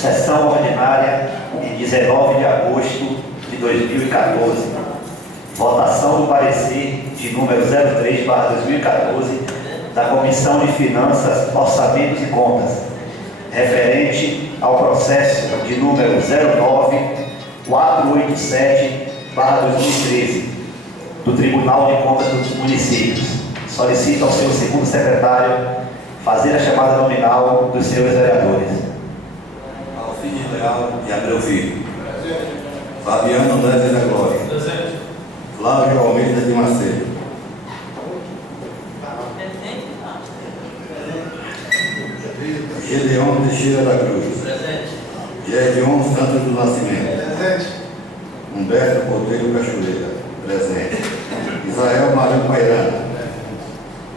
Sessão ordinária em 19 de agosto de 2014. Votação do parecer de número 03/2014 da Comissão de Finanças, Orçamentos e Contas, referente ao processo de número 09487/2013 do Tribunal de Contas dos Municípios. Solicito ao seu segundo secretário fazer a chamada nominal dos senhores vereadores. Alcides Leal de Abreu Filho. Fabiano André da Glória. Presente. Flávio Almeida de Macedo. Gedeon Teixeira da Cruz. Presente. Gedeon Santos do Nascimento. Presente. Humberto Cordeiro Cachoeira. Presente. Israel Marinho Pairana.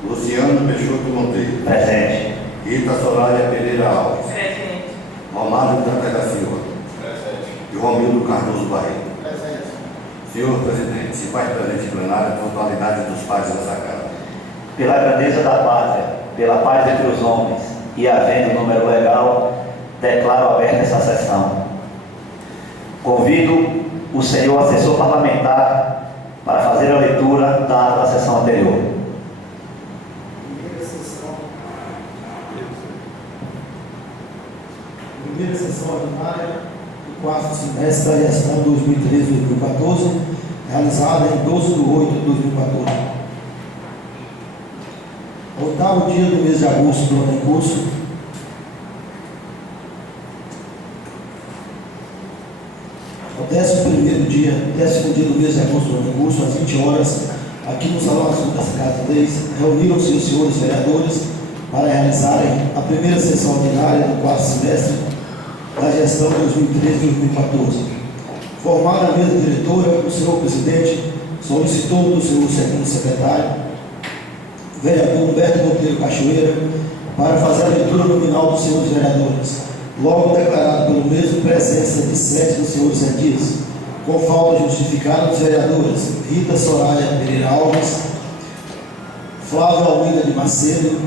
Luciano Peixoto Monteiro. Presente. Rita Soraya Pereira Alves. Presente. Romário Tanta da Silva. Presente. E Romildo Cardoso Barreto. Presente. Senhor Presidente, se faz presente em plenário a totalidade dos pares dessa casa. Pela grandeza da pátria, pela paz entre os homens e havendo número legal, declaro aberta essa sessão. Convido o senhor assessor parlamentar para fazer a leitura da ata da sessão anterior. Primeira sessão ordinária do quarto semestre da gestão 2013-2014, realizada em 12 de 8 de 2014. Oitavo dia do mês de agosto do ano em curso. O 11º dia do mês de agosto do ano em curso, às 20 horas, aqui no Salão Azul da Casa de Leis, reuniram-se os senhores vereadores para realizarem a primeira sessão ordinária do quarto semestre da gestão 2013-2014. Formada a mesa diretora, o senhor presidente solicitou do seu segundo secretário, vereador Humberto Monteiro Cachoeira, para fazer a leitura nominal dos senhores vereadores, logo declarado pelo mesmo presença de 7 dos senhores edis, com falta justificada dos vereadores Rita Soraya Pereira Alves, Flávio Almeida de Macedo,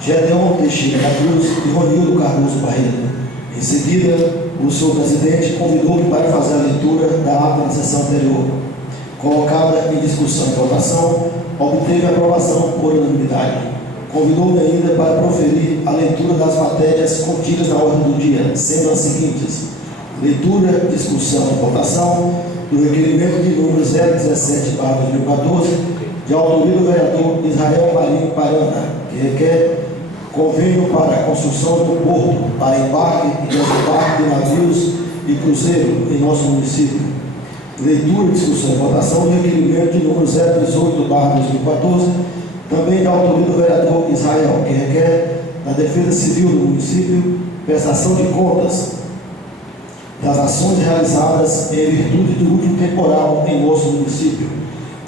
Gedeon Teixeira da Cruz e Romildo Cardoso Barreto. Em seguida, o senhor presidente convidou-me para fazer a leitura da ata da sessão anterior. Colocada em discussão e votação, obteve aprovação por unanimidade. Convidou-me ainda para proferir a leitura das matérias contidas na ordem do dia, sendo as seguintes: leitura, discussão e votação do requerimento de número 017/2014, de autoria do vereador Israel Marinho Pairana, que requer convênio para a construção do porto para embarque e desembarque de navios e cruzeiro em nosso município. Leitura, discussão e votação do requerimento de número 018/2014, também de autoria do vereador Israel, que requer da Defesa Civil do município prestação de contas das ações realizadas em virtude do último temporal em nosso município.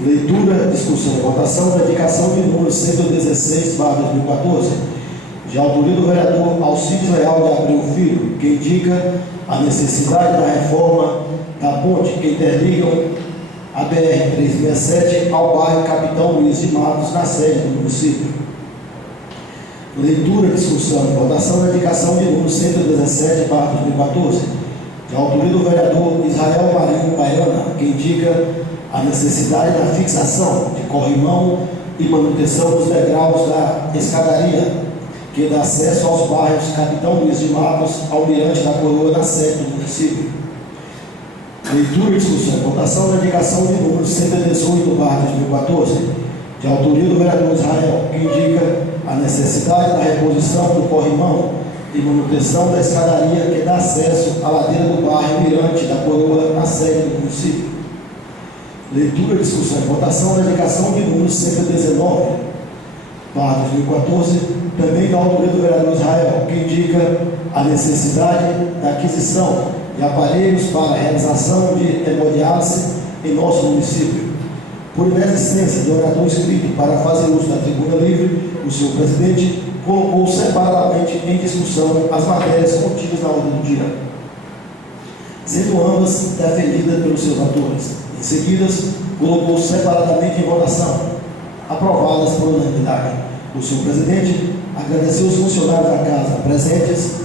Leitura, discussão e votação da indicação de número 116/2014, de autoria do vereador Alcides Leal de Abreu Filho, que indica a necessidade da reforma da ponte que interligam a BR-367 ao bairro Capitão Luiz de Matos, na sede do município. Leitura, discussão e votação da indicação de número 117/2014, de autoria do vereador Israel Marinho Pairana, que indica a necessidade da fixação de corrimão e manutenção dos degraus da escadaria que dá acesso aos bairros Capitão Luiz de Matos, Almirante da Coroa, na sede do município. Leitura, discussão e votação da indicação de número 118/2014, de autoria do vereador Israel, que indica a necessidade da reposição do corrimão e manutenção da escadaria que dá acesso à ladeira do bairro Almirante da Coroa, na sede do município. Leitura, discussão e votação da indicação de número 119/2014, também da autoria do vereador Israel, que indica a necessidade da aquisição de aparelhos para a realização de hemodiálise em nosso município. Por inexistência de orador inscrito para fazer uso da tribuna livre, o senhor presidente colocou separadamente em discussão as matérias contidas na ordem do dia, sendo ambas defendidas pelos seus autores. Em seguida, colocou separadamente em votação, aprovadas por unanimidade. O senhor presidente agradeceu os funcionários da casa presentes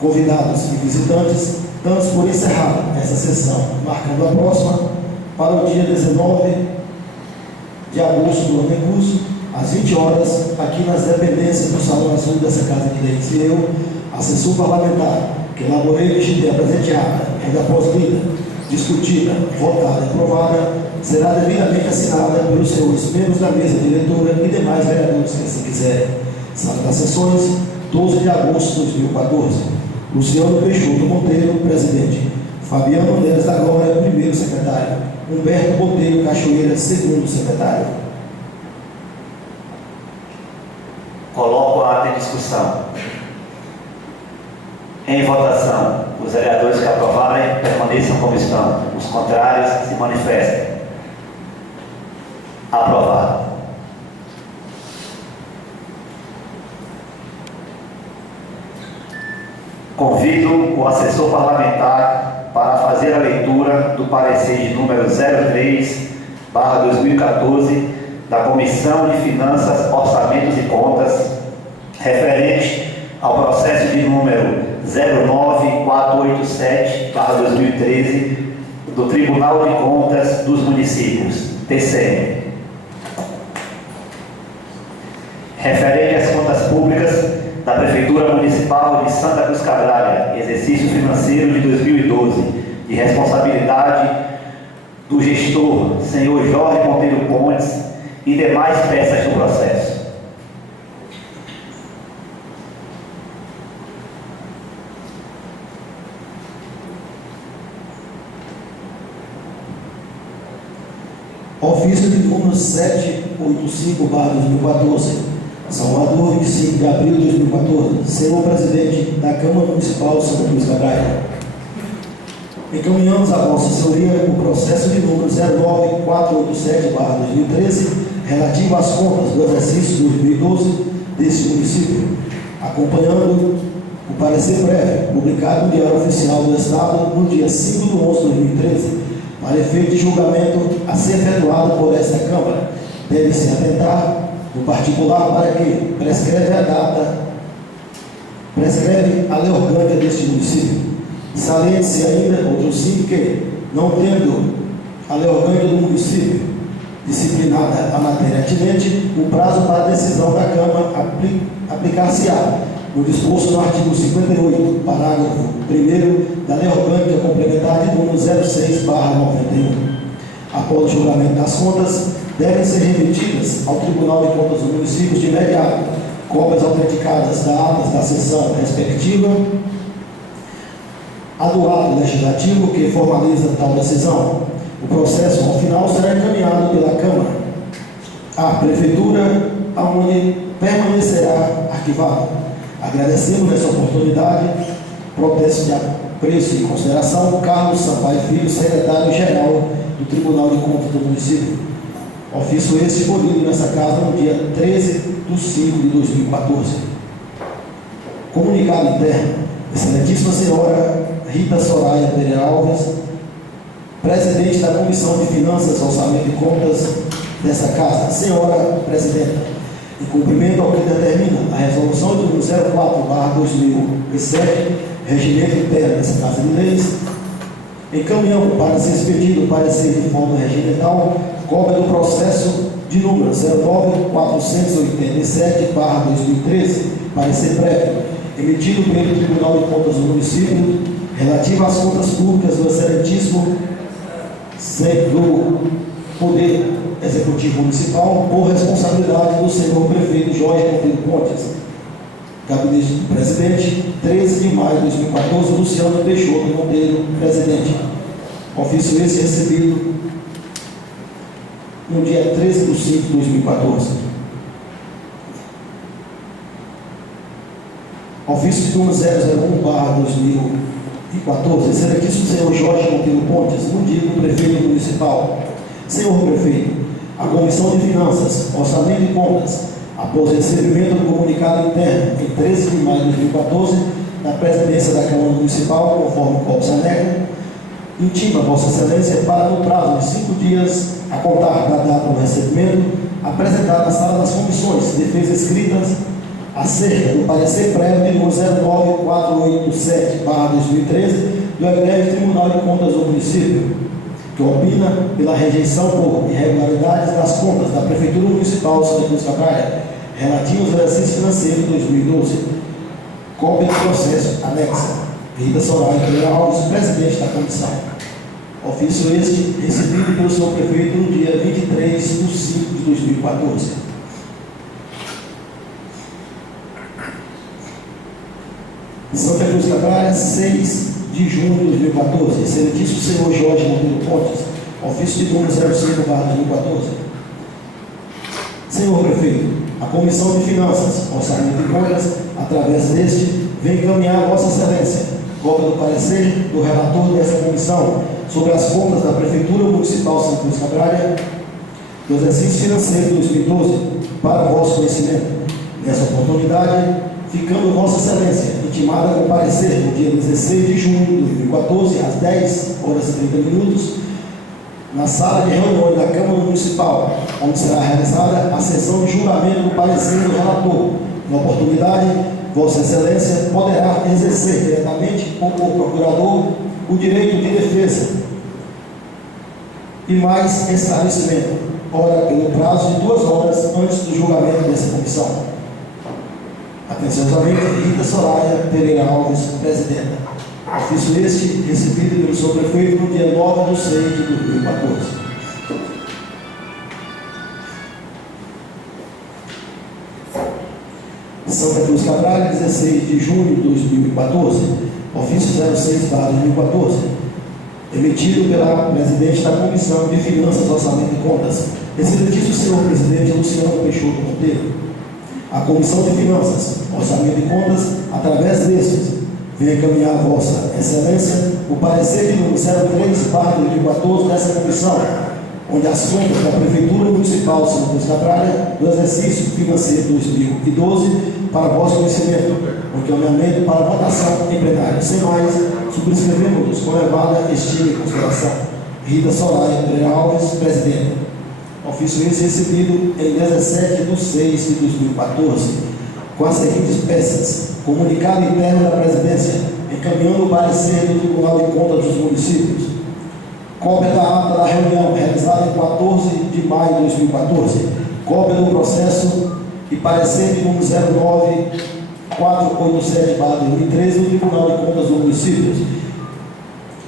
convidados e visitantes, damos por encerrada essa sessão, marcando a próxima para o dia 19 de agosto do ano em curso, às 20 horas, aqui nas dependências do Salão Azul dessa Casa de Leis. E eu, assessor parlamentar, que elaborei e digitei a presente ata, ainda após lida, discutida, votada e aprovada, será devidamente assinada pelos senhores membros da mesa diretora e demais vereadores que assim quiserem. Sala das sessões, 12 de agosto de 2014. Luciano Peixoto Monteiro, presidente. Fabiano Neves da Glória, primeiro secretário. Humberto Monteiro Cachoeira, segundo secretário. Coloco a ata em discussão. Em votação, os vereadores que aprovarem permaneçam como estão. Os contrários se manifestem. Aprovado. Convido o assessor parlamentar para fazer a leitura do parecer de número 03/2014 da Comissão de Finanças, Orçamentos e Contas, referente ao processo de número 09487/2013 do Tribunal de Contas dos Municípios, TCM. Referente às contas públicas da Prefeitura Municipal de Santa Cruz Cabrália, exercício financeiro de 2012, de responsabilidade do gestor, senhor Jorge Monteiro Pontes, e demais peças do processo. Ofício de número 785/2014. Salvador, 25 de abril de 2014. Senhor presidente da Câmara Municipal de Santa Cruz Cabrália, encaminhamos a Vossa Senhoria o processo de número 09487/2013 relativo às contas do exercício 2012 deste município, acompanhando o parecer breve, publicado no Diário Oficial do Estado no dia 5 de 11 de 2013, para efeito de julgamento a ser efetuado por esta Câmara. Deve-se atentar no particular para que prescreve a lei orgânica deste município. Saliente-se ainda, outro sim, que, não tendo a lei orgânica do município disciplinada a matéria atinente, o prazo para a decisão da Câmara aplicar-se-á no disposto no artigo 58, parágrafo 1º da Lei Orgânica Complementar de número 06/91. Após o julgamento das contas, devem ser remetidas ao Tribunal de Contas dos Municípios de imediato cópias autenticadas das atas da sessão respectiva, a do ato legislativo que formaliza tal decisão. O processo, ao final, será encaminhado pela Câmara à Prefeitura, aonde permanecerá arquivado. Agradecemos nessa oportunidade, protesto de apreço e consideração, Carlos Sampaio Filho, secretário-geral do Tribunal de Contas do município. Ofício esse foi lido nessa casa no dia 13/5/2014. Comunicado interno. Excelentíssima Senhora Rita Soraya Pereira Alves, presidente da Comissão de Finanças, Orçamento e Contas dessa casa. Senhora Presidenta, em cumprimento ao que determina a resolução de número 04/2007, regimento interno dessa Casa de Leis, encaminhamos para ser expedido o parecer de forma regimental, cópia do processo de número 09487/2013, parecer prévio, emitido pelo Tribunal de Contas do município, relativo às contas públicas do excelentíssimo do Poder Executivo Municipal, por responsabilidade do senhor prefeito Jorge Monteiro Pontes. Gabinete do Presidente, 13 de maio de 2014, Luciano Peixoto Monteiro, presidente. Ofício esse recebido no dia 13/5/2014. Ofício de número 001/2014. Excelentíssimo senhor Jorge Monteiro Pontes, no dia do prefeito municipal. Senhor prefeito, a Comissão de Finanças, Orçamento e Contas, após o recebimento do comunicado interno em 13 de maio de 2014, da presidência da Câmara Municipal, conforme o COPS anexo, intima Vossa Excelência para, no prazo de 5 dias, a contar da data do recebimento, apresentar na sala das comissões, defesa escritas, acerca do parecer prévio de número 09487/2013 do egrégio Tribunal de Contas do município, que opina pela rejeição por irregularidades das contas da Prefeitura Municipal de Santa Cruz de Cabrália, relativos ao exercício financeiro de 2012. Cópia do processo anexa. Rita Soraya Pereira Alves, presidente da comissão. Ofício este recebido pelo senhor prefeito no dia 23 de 5 de 2014. Santa Cruz de Cabrália, 6 de junho de 2014. Excelentíssimo senhor Jorge Monteiro Pontes, ofício de número 05/2014. Senhor prefeito, a Comissão de Finanças, Orçamento e Contas, através deste, vem encaminhar a Vossa Excelência cópia do parecer do relator dessa comissão sobre as contas da Prefeitura Municipal de Santa Cruz de Cabrália do exercício financeiro de 2012 para vosso conhecimento. Nessa oportunidade, ficando Vossa Excelência intimada a comparecer no dia 16 de junho de 2014, às 10h30, na sala de reuniões da Câmara Municipal, onde será realizada a sessão de julgamento do parecer do relator. Na oportunidade, Vossa Excelência poderá exercer diretamente ou por procurador o direito de defesa e mais esclarecimento, ora pelo prazo de 2 horas antes do julgamento dessa comissão. Atenciosamente, Rita Soraya Pereira Alves, presidenta. Ofício este recebido pelo senhor prefeito no dia 9 de 6 de 2014. Santa Cruz de Cabrália, 16 de junho de 2014. Ofício 06/2014. Emitido pela presidente da Comissão de Finanças, Orçamento e Contas. Excelentíssimo senhor presidente Luciano Peixoto Monteiro. A Comissão de Finanças, Orçamento e Contas, através destes, vem encaminhar a Vossa Excelência o parecer de número 03/2014 dessa comissão, onde as contas da Prefeitura Municipal de Santa Cruz de Cabrália do exercício financeiro de 2012 para vosso conhecimento, o encaminhamento para votação em plenário. Sem mais, subscrevemos com elevada estima e consideração. Rita Soraya Pereira Alves, presidente. Ofício esse recebido em 17 de 6 de 2014, com as seguintes peças: comunicado interno da presidência, encaminhando o parecer do Tribunal de Contas dos Municípios, cópia da ata da reunião realizada em 14 de maio de 2014, cópia do processo e parecer de número 09487/2013 do Tribunal de Contas dos Municípios,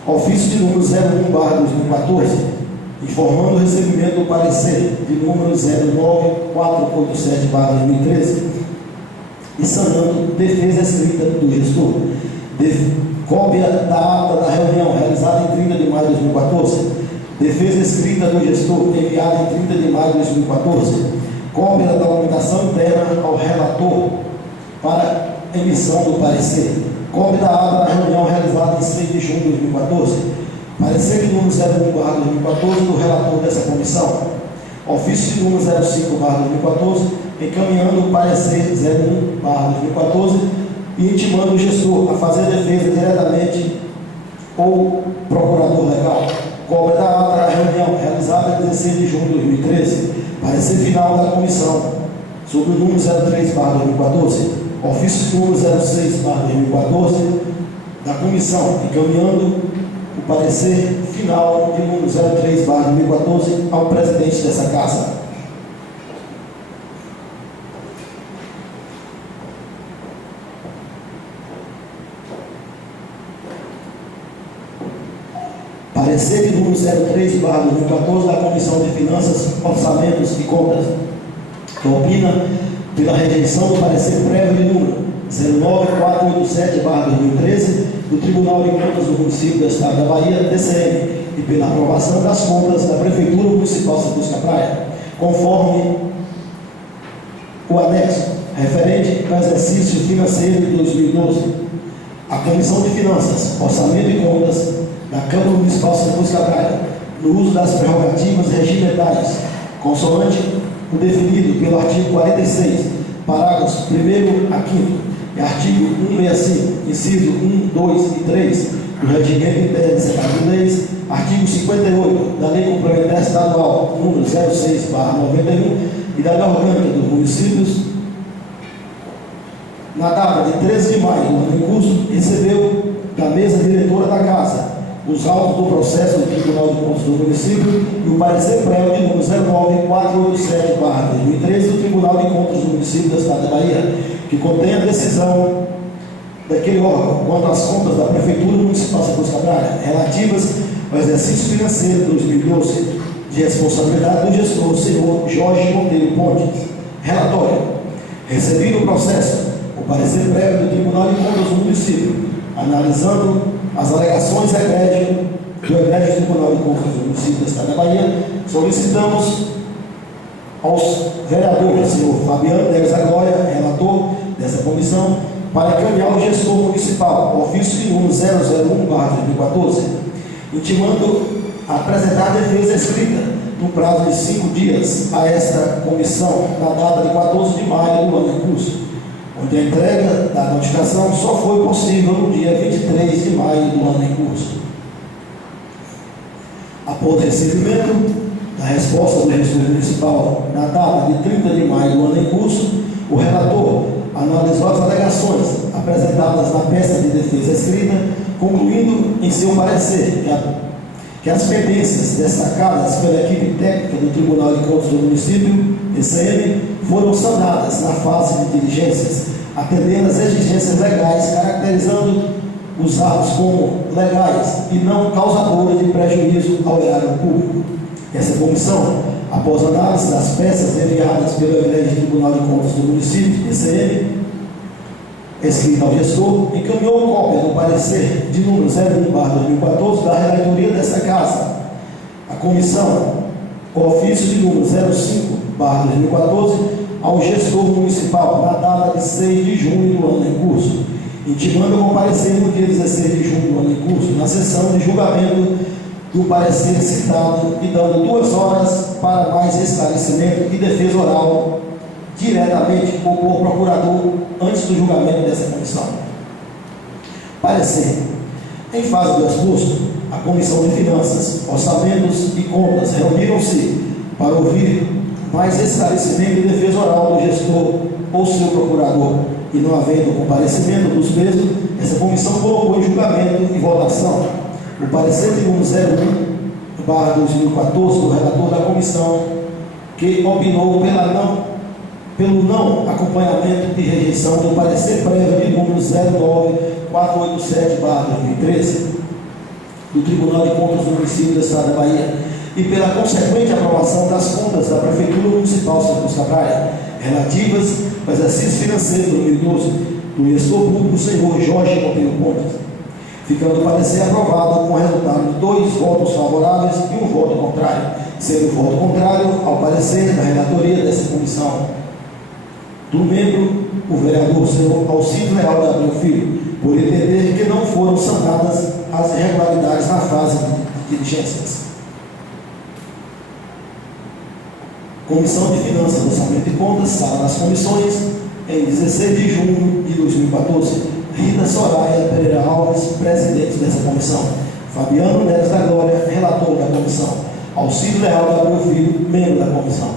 ofício de número 01/2014, informando o recebimento do parecer de número 09487/2013 e sanando defesa escrita do gestor. Cópia da ata da reunião realizada em 30 de maio de 2014. Defesa escrita do gestor enviada em 30 de maio de 2014. Cópia da documentação interna ao relator para emissão do parecer. Cópia da ata da reunião realizada em 6 de junho de 2014. Parecer de número 01/2014 do relator dessa comissão. Ofício de número 05/2014, encaminhando o parecer 01/2014 e intimando o gestor a fazer defesa diretamente ou procurador legal. Cópia da ata da reunião realizada em 16 de junho de 2013. Parecer final da comissão sobre o número 03/2014. Ofício de número 06/2014 da comissão, encaminhando o parecer final de número 03/2014 ao presidente dessa casa. Parecer de número 03/2014 da Comissão de Finanças, Orçamentos e Contas, que opina pela rejeição do parecer prévio de número 09487/2013 do Tribunal de Contas do Município do Estado da Bahia, TCM, e pela aprovação das contas da Prefeitura Municipal de Santa Cruz de Cabrália, conforme o anexo referente ao exercício financeiro de 2012. A Comissão de Finanças, Orçamento e Contas da Câmara Municipal de Santa Cruz de Cabrália, no uso das prerrogativas regimentais, consoante o definido pelo artigo 46, parágrafos 1º a 5º, e artigo 165, inciso 1, 2 e 3 do Regimento Interno de Secretaria de Leis, artigo 58 da Lei Complementar Estadual número 06/91 e da Lei Orgânica dos Municípios na data de 13 de maio do ano em curso, recebeu da mesa diretora da Casa os autos do processo do Tribunal de Contas do Município e o parecer prévio de número 09487/2013 do Tribunal de Contas do Município da Cidade da Bahia, que contém a decisão daquele órgão quanto às contas da Prefeitura Municipal de São Cruz Cabrália, relativas ao exercício financeiro de 2012, de responsabilidade do gestor, senhor Jorge Monteiro Pontes. Relatório. Recebido o processo, o parecer prévio do Tribunal de Contas do Município, analisando as alegações do egrégio Tribunal de Contas do Município da Cidade da Bahia, solicitamos aos vereadores, senhor Fabiano Neves da Glória, relator dessa comissão, para encaminhar ao gestor municipal, ofício de número 001/2014, intimando a apresentar a defesa escrita no prazo de 5 dias a esta comissão, na data de 14 de maio do ano em curso, onde a entrega da notificação só foi possível no dia 23 de maio do ano em curso. Após o recebimento da resposta do gestor municipal na data de 30 de maio do ano em curso, o relator analisou as alegações apresentadas na peça de defesa escrita, concluindo em seu parecer que as pendências destacadas pela equipe técnica do Tribunal de Contas do Município, TCM, foram sanadas na fase de diligências, atendendo às exigências legais, caracterizando os atos como legais e não causadores de prejuízo ao erário público. Essa comissão, após análise das peças enviadas pelo egrégio Tribunal de Contas do Município, TCM, escrita ao gestor, encaminhou cópia do parecer de número 01/2014 da relatoria desta Casa. A comissão, o ofício de número 05/2014, ao gestor municipal na data de 6 de junho do ano em curso, intimando a comparecer no dia 16 de junho do ano em curso, na sessão de julgamento do parecer citado e dando 2 horas para mais esclarecimento e defesa oral diretamente ou por procurador antes do julgamento dessa comissão. Parecer. Em fase do exposto, a Comissão de Finanças, Orçamentos e Contas reuniram-se para ouvir mais esclarecimento e defesa oral do gestor ou seu procurador, e não havendo comparecimento dos mesmos, essa comissão colocou em julgamento e votação o parecer de número 01/2014 do relator da comissão, que opinou pelo não acompanhamento e rejeição do parecer prévio de número 09487/2013 do Tribunal de Contas do Município da Cidade da Bahia e pela consequente aprovação das contas da Prefeitura Municipal de São Cruz Cabrália, relativas ao exercício financeiro de 2012 do gestor público, senhor Jorge Monteiro Pontes, ficando o parecer aprovado com o resultado de 2 votos favoráveis e 1 voto contrário, sendo o voto contrário ao parecer da relatoria dessa comissão do membro, o vereador senhor Alcides Leal da Abreu Filho, por entender que não foram sanadas as irregularidades na fase de diligências. Comissão de Finanças, Orçamento e Contas, Sala das Comissões, em 16 de junho de 2014. Rita Soraya Pereira Alves, presidente dessa comissão. Fabiano Neves da Glória, relator da comissão. Alcides Leal da Abreu Filho, membro da comissão.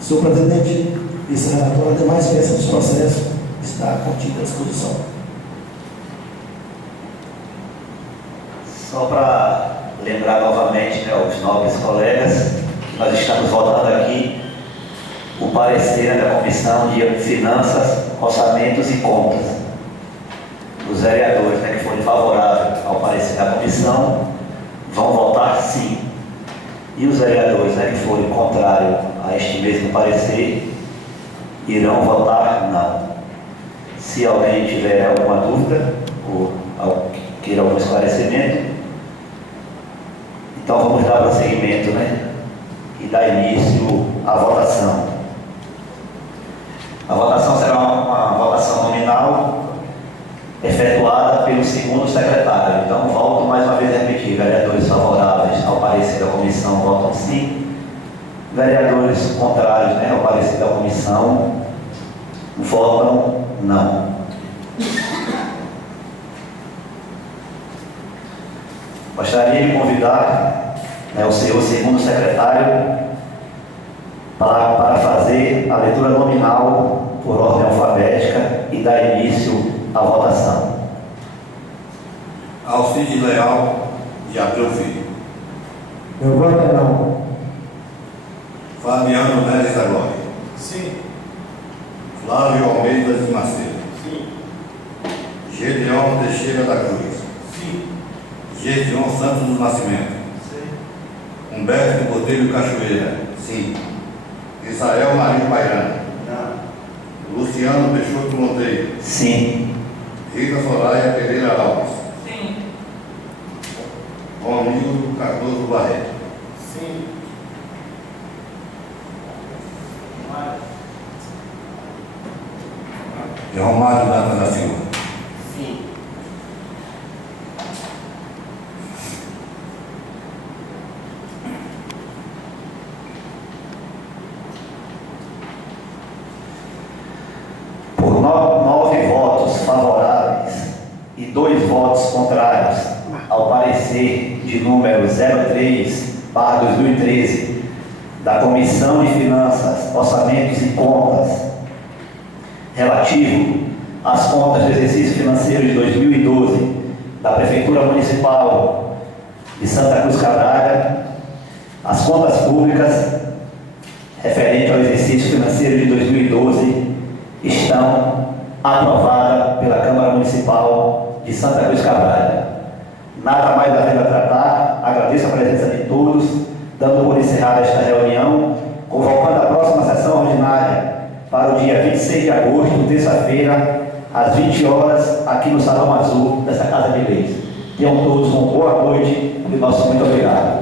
Senhor presidente, esse relatório e demais peças dos processos está contida à disposição. Só para lembrar novamente, né, aos nobres colegas, que nós estamos votando aqui o parecer da Comissão de Finanças, Orçamentos e Contas. Os vereadores, né, que forem favoráveis ao parecer da comissão vão votar sim. E os vereadores, né, que forem contrários a este mesmo parecer irão votar não. Se alguém tiver alguma dúvida ou queira algum esclarecimento, então vamos dar prosseguimento, né, e dar início à votação. A votação será uma votação nominal efetuada pelo segundo secretário. Então, volto mais uma vez a repetir: vereadores favoráveis ao parecer da comissão votam sim. Vereadores contrários, né, ao parecer da comissão votam não. Gostaria de convidar, né, o senhor segundo secretário para fazer a leitura nominal por ordem alfabética e dar início à votação. Alcides Leal de Abreu Filho. Meu voto é não. Fabiano Neves da Glória. Sim. Flávio Almeida de Macedo. Sim. Gedeon Teixeira da Cruz. Sim. Gedeon Santos do Nascimento. Sim. Humberto Botelho Cachoeira. Sim. Israel Marinho Baiano. Não. Luciano Peixoto Monteiro. Sim. Rita Soraya Pereira Alves. Sim. Romildo Cardoso Barreto. Sim. E Romário Data da Silva. Sim. Por 9 votos favoráveis e 2 votos contrários ao parecer de número 03/2013 da Comissão de Finanças, Orçamentos e Contas, relativo às contas do exercício financeiro de 2012 da Prefeitura Municipal de Santa Cruz Cabrália, as contas públicas referentes ao exercício financeiro de 2012 estão aprovadas pela Câmara Municipal de Santa Cruz Cabrália. Nada mais havendo a tratar, agradeço a presença de todos, dando por encerrada esta reunião, convocando a próxima sessão ordinária para o dia 26 de agosto, terça-feira, às 20 horas, aqui no Salão Azul dessa Casa de Leis. Tenham todos uma boa noite e nosso muito obrigado.